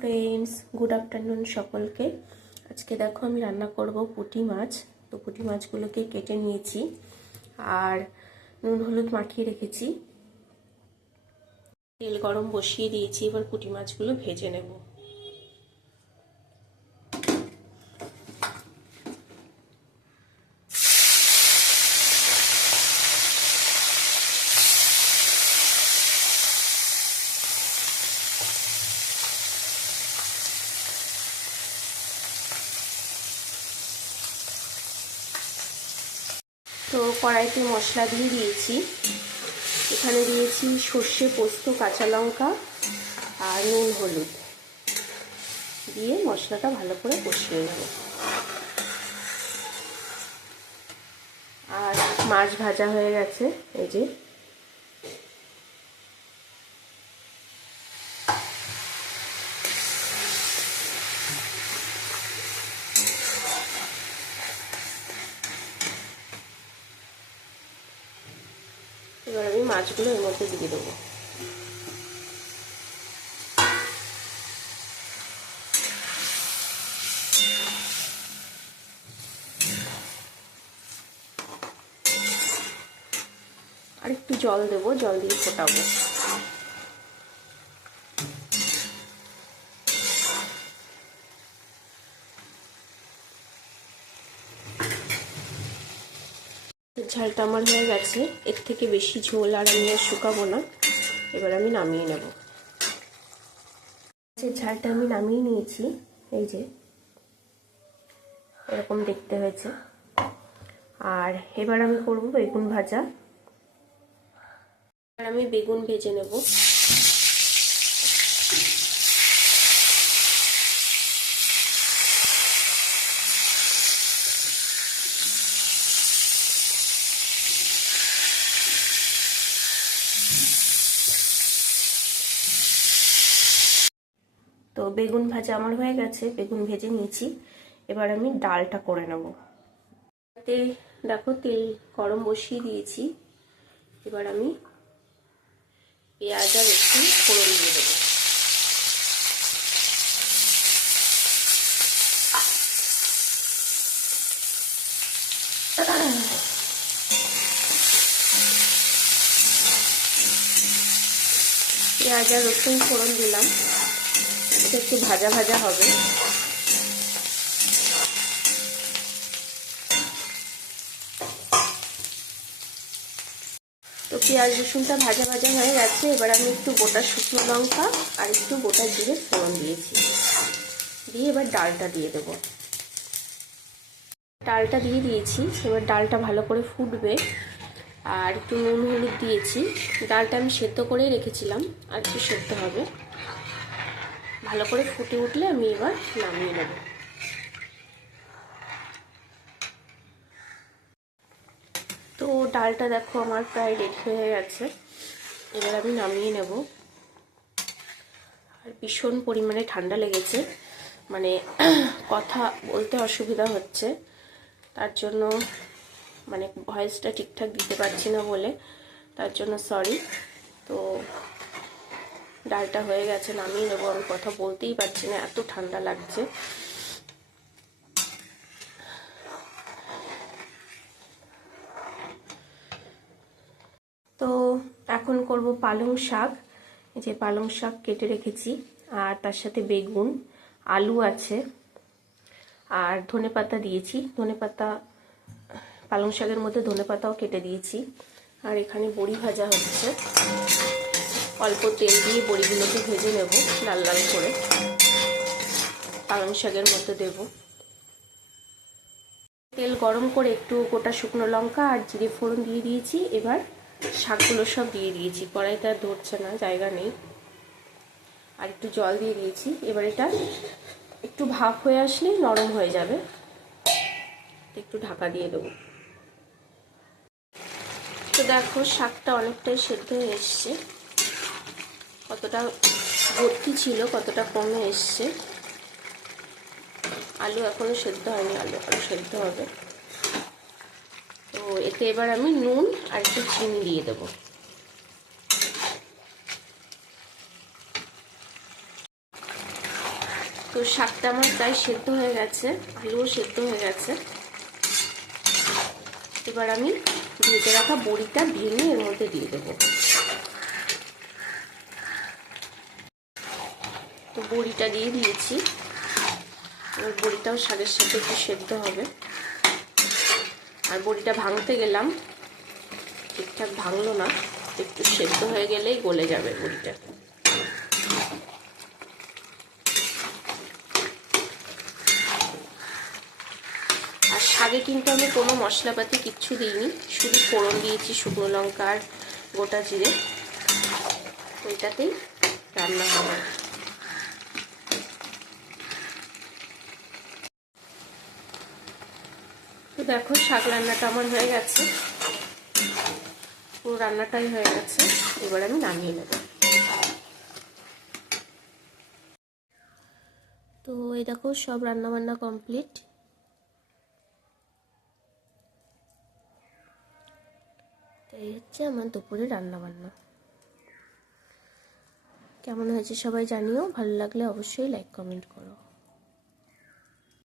Friends, good afternoon সকলকে। আজকে দেখো আমি রান্না করব পুঁটি মাছ। তো পুঁটি মাছগুলোকে কেটে নিয়েছি আর নুন হলুদ মাখিয়ে রেখেছি। তেল গরম বসিয়ে দিয়েছি, এবার পুঁটি মাছগুলো ভেজে নেব। তো কড়াইতে মশলা দিয়ে দিয়েছি। এখানে দিয়েছি সর্ষে, পোস্ত, কাঁচা লঙ্কা আর নুন হলুদ দিয়ে মশলাটা ভালো করে কষিয়ে নেব। আর মাছ ভাজা হয়ে গেছে, এই যে। এবার আমি মাছগুলো এর মধ্যে দিয়ে দেবো। আর একটু জল দেবো, জল দিয়ে ফোটাবো। ঝালটা আমার হয়ে গেছে, এর থেকে বেশি ঝোল আর আমি আর শুকাবো না। এবার আমি নামিয়ে নেব। ঝালটা আমি নামিয়ে নিয়েছি, এই যে এরকম দেখতে হয়েছে। আর এবার আমি করব বেগুন ভাজা। আর আমি বেগুন ভেজে নেব। তো বেগুন ভাজা আমার হয়ে গেছে, বেগুন ভেজে নিয়েছি। এবার আমি ডালটা করে নেব। দেখো তেল গরম বসিয়ে দিয়েছি। এবার আমি পেঁয়াজ আর রসুন ফোড়ন দিয়ে দেবো। পেঁয়াজ আর রসুন ফোড়ন দিলাম, এটা একটু ভাজা ভাজা হবে। তো পেঁয়াজ রসুনটা ভাজা ভাজা হয়ে গেছে। এবার আমি একটু গোটা শুকনো লঙ্কা আর একটু গোটা জিরে ফোড়ন দিয়েছি, দিয়ে এবার ডালটা দিয়ে দেব। ডালটা দিয়ে দিয়েছি, এবার ডালটা ভালো করে ফুটবে। আর একটু নুন হলুদ দিয়েছি। ডালটা আমি সেদ্ধ করেই রেখেছিলাম, আর একটু সেদ্ধ হবে। ভালো করে ফুটে উঠলে আমি এবার নামিয়ে নেব। তো ডালটা দেখো আমার প্রায় রেডি হয়ে গেছে, এবার আমি নামিয়ে নেব। আর ভীষণ পরিমাণে ঠান্ডা লেগেছে, মানে কথা বলতে অসুবিধা হচ্ছে, তার জন্য মানে ভয়েসটা ঠিকঠাক দিতে পারছি না বলে, তার জন্য সরি। তো ডালটা হয়ে গেছে, নামিয়ে নেবো। আমি কথা বলতেই পারছি না, এত ঠান্ডা লাগছে। তো এখন করব পালং শাক। এই যে পালং শাক কেটে রেখেছি, আর তার সাথে বেগুন, আলু আছে, আর ধনেপাতা দিয়েছি। ধনেপাতা, পালং শাকের মধ্যে ধনেপাতাও কেটে দিয়েছি। আর এখানে বড়ি ভাজা হচ্ছে, অল্প তেল দিয়ে বড়িগুলোকে ভেজে নেব লাল লাল করে, পালং শাকের মধ্যে দেব। তেল গরম করে একটু গোটা শুকনো লঙ্কা আর জিরে ফোড়ন দিয়ে দিয়েছি। এবার শাকগুলো সব দিয়ে দিয়েছি, কড়াইটা ধরছে না, জায়গা নেই। আর একটু জল দিয়ে দিয়েছি। এবার এটা একটু ভাপ হয়ে আসলে নরম হয়ে যাবে, একটু ঢাকা দিয়ে দেবো। তো দেখো শাকটা অনেকটাই সেদ্ধ হয়ে এসছে, কতটা ভর্তি ছিল কতটা কমে এসছে। আলু এখনো সেদ্ধ হয়নি, আলু সেদ্ধ হবে। তো এতে এবার আমি নুন আর একটু চিনি দিয়ে দেবো। তো শাকটা আমার প্রায় সেদ্ধ হয়ে গেছে, আলুও সেদ্ধ হয়ে গেছে। এবার আমি ভেজে রাখা বড়িটা ভেঙে এর মধ্যে দিয়ে দেবো। তো বড়িটা দিয়ে দিয়েছি। এবার বড়িটাও শাকের সাথে একটু সেদ্ধ হবে। আর বড়িটা ভাঙতে গেলাম, ঠিকঠাক ভাঙলো না, একটু সেদ্ধ হয়ে গেলেই গলে যাবে বড়িটা। আর শাকে কিন্তু আমি কোনো মশলাপাতি কিচ্ছু দিইনি, শুধু ফোড়ন দিয়েছি শুকনো লঙ্কা আর গোটা জিরে, ওইটাতেই রান্না হবে। তো দেখো শাক রান্নাটা আমার হয়ে গেছে, পুরো রান্নাটাই হয়ে গেছে। এবার আমি নামিয়ে নেব। তো এই দেখো সব রান্না বান্না কমপ্লিট। তো এই হচ্ছে আমার দুপুরে রান্না বান্না। কেমন হয়েছে সবাই জানিও, ভালো লাগলে অবশ্যই লাইক কমেন্ট করো।